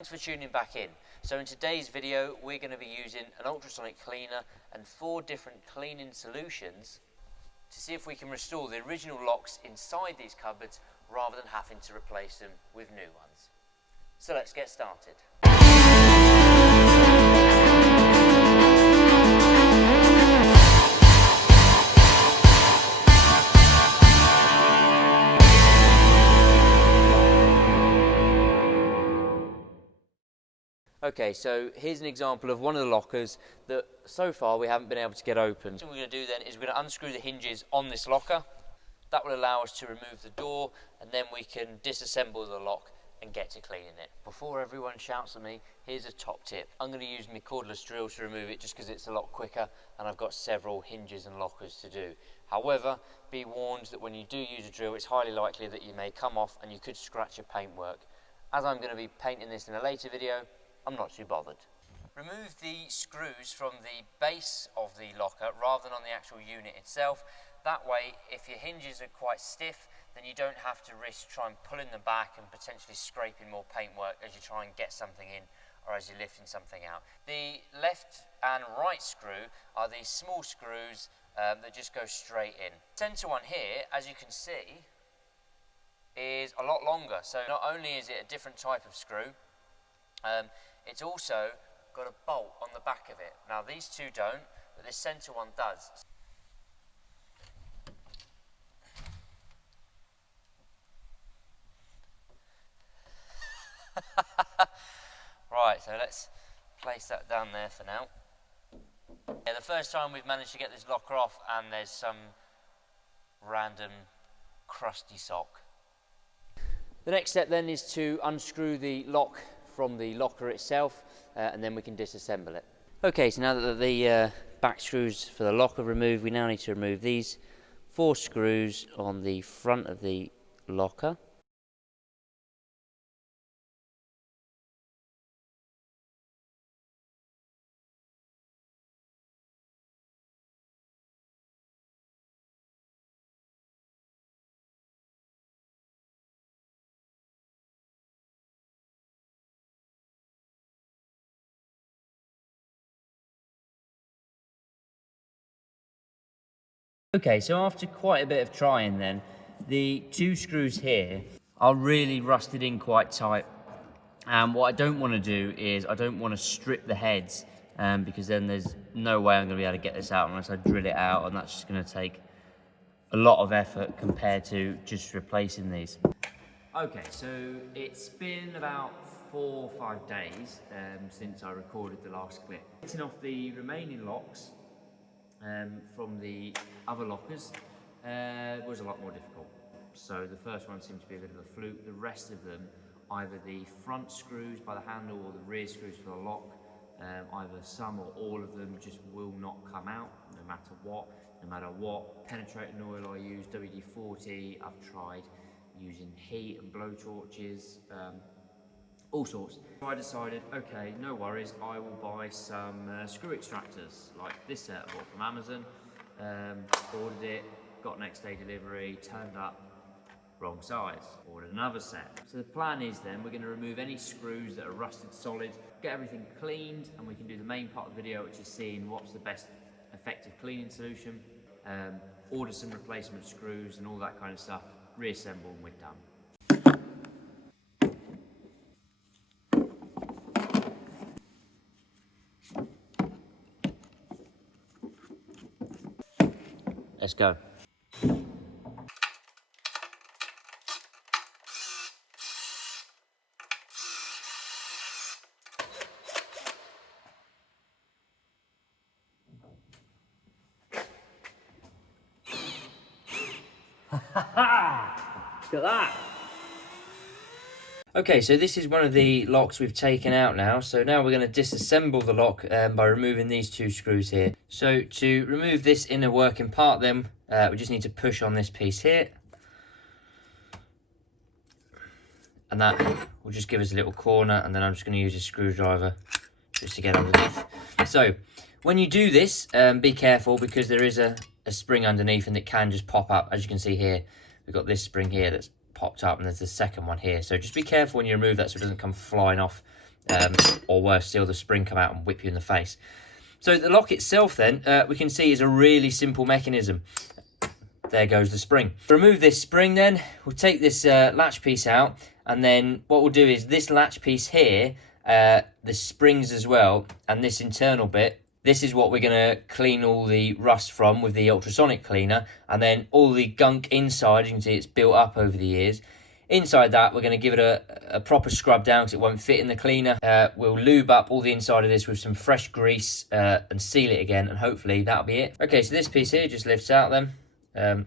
Thanks for tuning back in. So in today's video we're going to be using an ultrasonic cleaner and 4 different cleaning solutions to see if we can restore the original locks inside these cupboards rather than having to replace them with new ones. So let's get started. Okay, so here's an example of one of the lockers that so far we haven't been able to get open. So what we're going to do then is we're going to unscrew the hinges on this locker. That will allow us to remove the door, and then we can disassemble the lock and get to cleaning it. Before everyone shouts at me, here's a top tip. I'm going to use my cordless drill to remove it just because it's a lot quicker and I've got several hinges and lockers to do. However, be warned that when you do use a drill, it's highly likely that you may come off and you could scratch your paintwork. As I'm going to be painting this in a later video, I'm not too bothered. Remove the screws from the base of the locker rather than on the actual unit itself. That way, if your hinges are quite stiff, then you don't have to risk trying pulling them back and potentially scraping more paintwork as you try and get something in or as you're lifting something out. The left and right screw are these small screws that just go straight in. The centre one here, as you can see, is a lot longer. So not only is it a different type of screw, it's also got a bolt on the back of it. Now these two don't, but this centre one does. Right, so let's place that down there for now. Yeah, the first time we've managed to get this locker off and there's some random crusty sock. The next step then is to unscrew the lock from the locker itself, and then we can disassemble it. Okay, so now that the back screws for the lock are removed, we now need to remove these 4 screws on the front of the locker. Okay, so after quite a bit of trying then, the 2 screws here are really rusted in quite tight. And what I don't want to do is I don't want to strip the heads because then there's no way I'm going to be able to get this out unless I drill it out, and that's just going to take a lot of effort compared to just replacing these. Okay, so it's been about 4 or 5 days since I recorded the last clip. Getting off the remaining locks from the other lockers was a lot more difficult. So the first one seemed to be a bit of a fluke. The rest of them, either the front screws by the handle or the rear screws for the lock, either some or all of them just will not come out no matter what. No matter what penetrating oil I use, WD-40, I've tried using heat and blow torches, all sorts. So I decided, okay, no worries, I will buy some screw extractors like this set I bought from Amazon. Ordered it, got next day delivery, turned up, wrong size. Ordered another set. So the plan is then we're going to remove any screws that are rusted solid, get everything cleaned, and we can do the main part of the video, which is seeing what's the best effective cleaning solution, order some replacement screws and all that kind of stuff, reassemble, and we're done. Let's go. Look at that. Okay, so this is one of the locks we've taken out now. So now we're going to disassemble the lock by removing these 2 screws here. So to remove this inner working part then, we just need to push on this piece here. And that will just give us a little corner, and then I'm just going to use a screwdriver just to get underneath. So when you do this, be careful because there is a spring underneath and it can just pop up. As you can see here, we've got this spring here that's popped up, and there's the second one here. So just be careful when you remove that so it doesn't come flying off or worse still, the spring come out and whip you in the face. So the lock itself then, we can see is a really simple mechanism. There goes the spring. To remove this spring then, we'll take this latch piece out, and then what we'll do is this latch piece here, the springs as well, and this internal bit, this is what we're going to clean all the rust from with the ultrasonic cleaner, and then all the gunk inside, you can see it's built up over the years. Inside that, we're going to give it a proper scrub down because it won't fit in the cleaner. We'll lube up all the inside of this with some fresh grease and seal it again, and hopefully that'll be it. Okay, so this piece here just lifts out then. So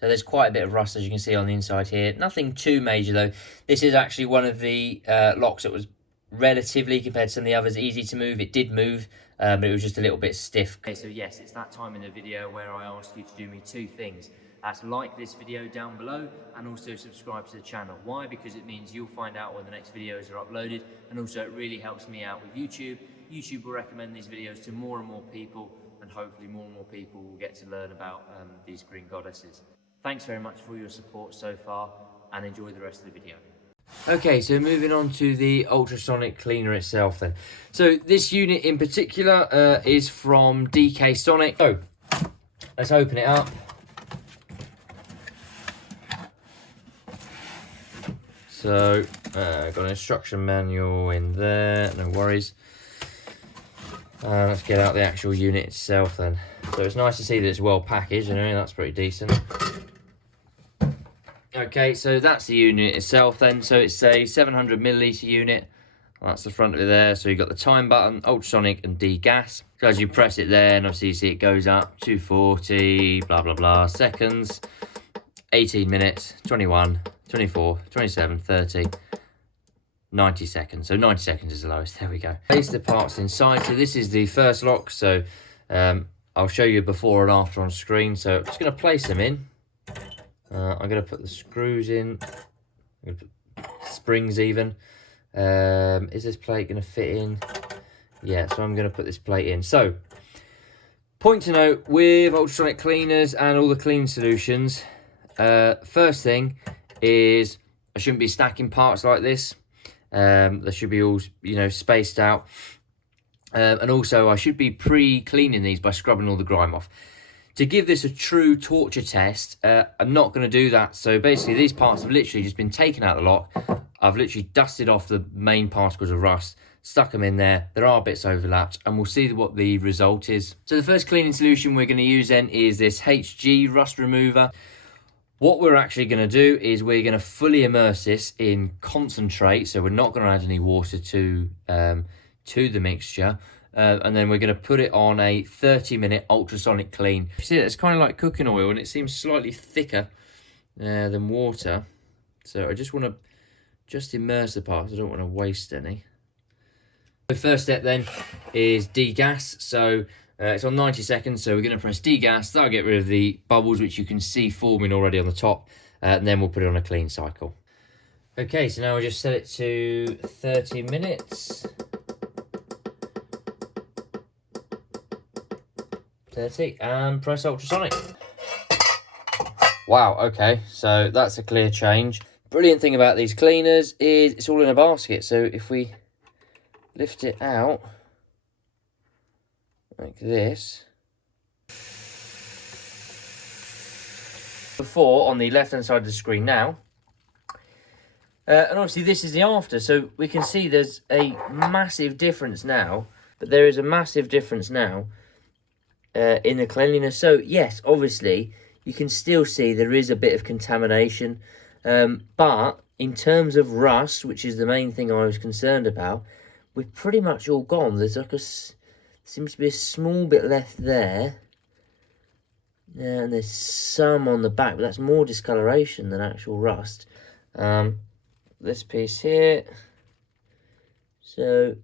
there's quite a bit of rust, as you can see on the inside here. Nothing too major though. This is actually one of the locks that was relatively, compared to some of the others, easy to move. It did move, but it was just a little bit stiff. Okay, so yes, it's that time in the video where I ask you to do me two things. That's like this video down below and also subscribe to the channel. Why? Because it means you'll find out when the next videos are uploaded, and also it really helps me out with YouTube. YouTube will recommend these videos to more and more people, and hopefully more and more people will get to learn about these green goddesses. Thanks very much for your support so far, and enjoy the rest of the video. Okay, so moving on to the ultrasonic cleaner itself then. So this unit in particular is from DK Sonic. So let's open it up. So got an instruction manual in there, no worries. Let's get out the actual unit itself then. So it's nice to see that it's well packaged, you know, that's pretty decent. Okay, so that's the unit itself then. So it's a 700ml unit. That's the front of it there. So you've got the time button, ultrasonic and degas. So as you press it there, and obviously you see it goes up 240, blah, blah, blah, seconds, 18 minutes, 21, 24, 27, 30, 90 seconds. So 90 seconds is the lowest. There we go. Place the parts inside. So this is the first lock. So I'll show you before and after on screen. So I'm just going to place them in. I'm going to put the screws in. I'm going to put springs even. Is this plate going to fit in? Yeah, so I'm going to put this plate in. So, point to note with ultrasonic cleaners and all the cleaning solutions, first thing is I shouldn't be stacking parts like this. They should be all, you know, spaced out. And also I should be pre-cleaning these by scrubbing all the grime off. To give this a true torture test, I'm not going to do that. So basically these parts have literally just been taken out of the lock. I've literally dusted off the main particles of rust, stuck them in there. There are bits overlapped, and we'll see what the result is. So the first cleaning solution we're going to use then is this HG rust remover. What we're actually going to do is we're going to fully immerse this in concentrate. So we're not going to add any water to the mixture. And then we're going to put it on a 30-minute ultrasonic clean. You see, it's kind of like cooking oil, and it seems slightly thicker than water. So I just want to immerse the parts. I don't want to waste any. The first step then is degas. So it's on 90 seconds. So we're going to press degas. That'll get rid of the bubbles, which you can see forming already on the top. And then we'll put it on a clean cycle. Okay, so now we'll just set it to 30 minutes. 30 and press ultrasonic. Wow, okay, so that's a clear change. Brilliant thing about these cleaners is it's all in a basket. So if we lift it out like this, before on the left hand side of the screen now, and obviously this is the after, so we can see there's a massive difference now. But there is a massive difference now in the cleanliness. So yes, obviously you can still see there is a bit of contamination, but in terms of rust, which is the main thing I was concerned about, we're pretty much all gone. There's like seems to be a small bit left there, and there's some on the back, but that's more discoloration than actual rust. This piece here, so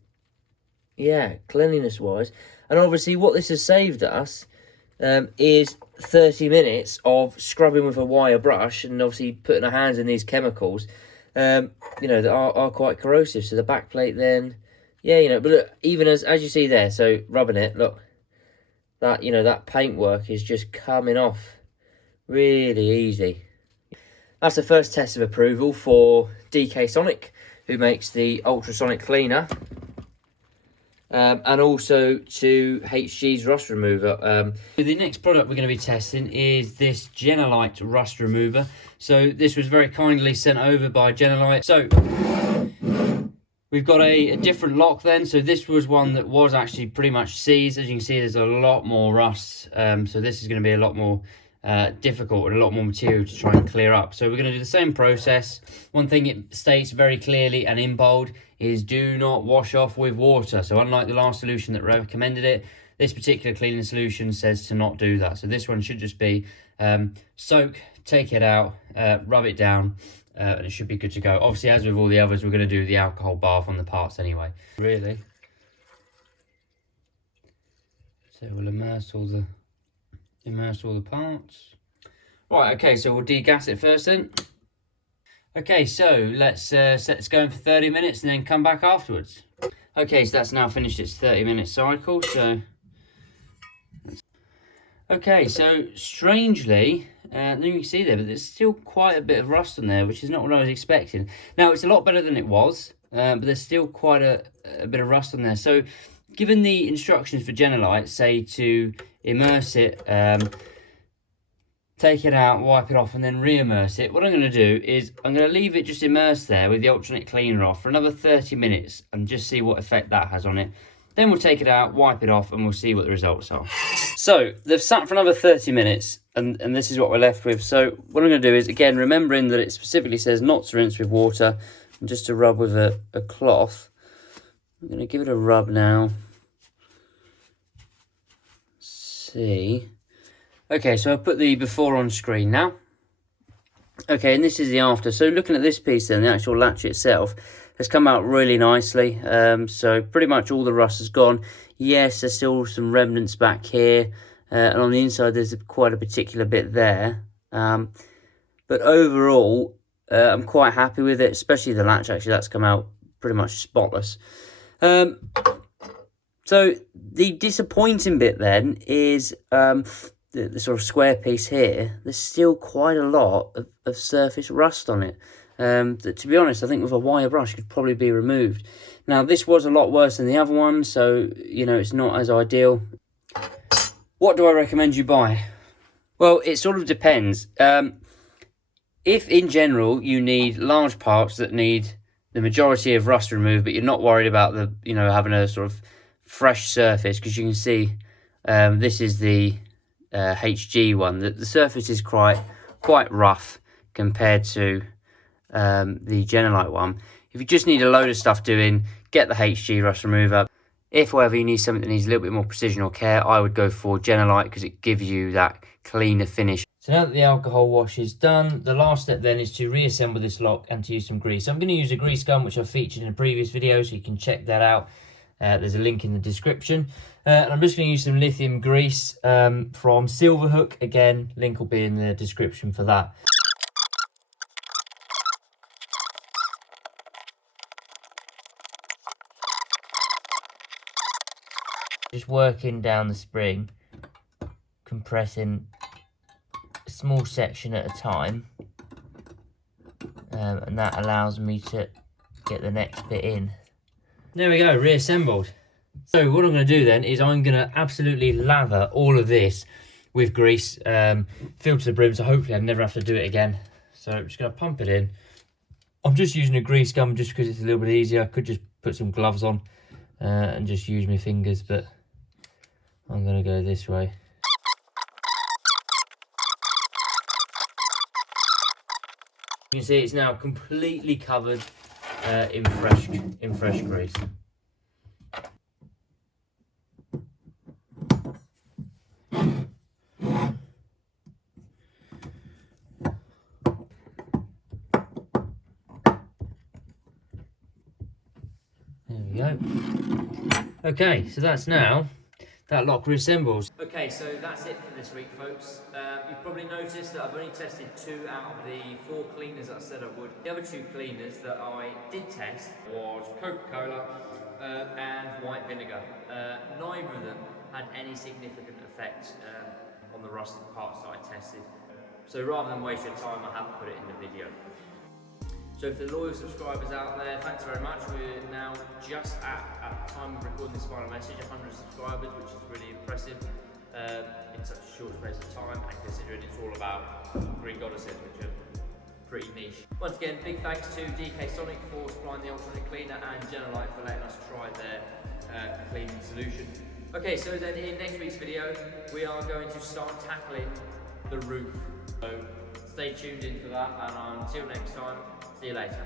yeah, cleanliness wise. And obviously what this has saved us is 30 minutes of scrubbing with a wire brush, and obviously putting our hands in these chemicals, you know, that are quite corrosive. So the back plate then, yeah, you know, but look, even as you see there, so rubbing it, look, that, you know, that paintwork is just coming off really easy. That's the first test of approval for DK Sonic. who makes the Ultrasonic cleaner. And also to HG's rust remover. The next product we're going to be testing is this Genelite rust remover. So this was very kindly sent over by Genelite. So we've got a different lock then. So this was one that was actually pretty much seized. As you can see, there's a lot more rust. So this is going to be a lot more difficult and a lot more material to try and clear up. So we're going to do the same process. One thing it states very clearly and in bold is do not wash off with water. So unlike the last solution that recommended it, this particular cleaning solution says to not do that. So this one should just be soak, take it out, rub it down, and it should be good to go. Obviously, as with all the others, we're going to do the alcohol bath on the parts anyway. Really. So we'll immerse all the parts. Right, okay, so we'll degas it first then. Okay, so let's set this going for 30 minutes and then come back afterwards. Okay, so that's now finished its 30-minute cycle. So, okay, so strangely, you can see there, but there's still quite a bit of rust on there, which is not what I was expecting. Now, it's a lot better than it was, but there's still quite a bit of rust on there. So, given the instructions for Genelite, say to immerse it, take it out, wipe it off, and then re-immerse it. What I'm going to do is I'm going to leave it just immersed there with the Ultrasonic cleaner off for another 30 minutes and just see what effect that has on it. Then we'll take it out, wipe it off, and we'll see what the results are. So they've sat for another 30 minutes, and this is what we're left with. So what I'm going to do is, again, remembering that it specifically says not to rinse with water, and just to rub with a cloth. I'm going to give it a rub now. See. Okay, so I'll put the before on screen now. Okay, and this is the after. So looking at this piece then, the actual latch itself has come out really nicely. So pretty much all the rust has gone. Yes, there's still some remnants back here. And on the inside, there's quite a particular bit there. But overall, I'm quite happy with it, especially the latch. Actually, that's come out pretty much spotless. So the disappointing bit then is the sort of square piece here. There's still quite a lot of surface rust on it. That, to be honest, I think with a wire brush could probably be removed. Now, this was a lot worse than the other one, so, you know, it's not as ideal. What do I recommend you buy? Well, it sort of depends. If, in general, you need large parts that need the majority of rust removed, but you're not worried about the, you know, having a sort of fresh surface, because you can see this is the HG one. The surface is quite rough compared to the Genelite one. If you just need a load of stuff doing, get the HG rust remover. If, however, you need something that needs a little bit more precision or care, I would go for Genelite because it gives you that cleaner finish. So now that the alcohol wash is done, the last step then is to reassemble this lock and to use some grease. So I'm going to use a grease gun, which I've featured in a previous video, so you can check that out. There's a link in the description. And I'm just going to use some lithium grease from Silverhook. Again, link will be in the description for that. Just working down the spring, compressing a small section at a time, and that allows me to get the next bit in. There we go, reassembled. So what I'm going to do then is I'm going to absolutely lather all of this with grease, filled to the brim, so hopefully I never have to do it again. So I'm just going to pump it in. I'm just using a grease gun just because it's a little bit easier. I could just put some gloves on and just use my fingers, but I'm going to go this way. You can see it's now completely covered in fresh grease. There we go. Okay, so that's now that lock reassembles. Okay, so that's it for this week, folks. You've probably noticed that I've only tested 2 out of the 4 cleaners that I said I would. The other 2 cleaners that I did test was Coca-Cola and white vinegar. Neither of them had any significant effect on the rusted parts that I tested. So rather than waste your time, I have put it in the video. So for the loyal subscribers out there, thanks very much. We're now just at the time of recording this final message, 100 subscribers, which is really impressive in such a short space of time, and considering it's all about Greek goddesses, which are pretty niche. Once again, big thanks to DK Sonic for supplying the Ultrasonic cleaner and Gina for letting us try their cleaning solution. Okay, so then in next week's video, we are going to start tackling the roof. So stay tuned in for that, and until next time, see you later.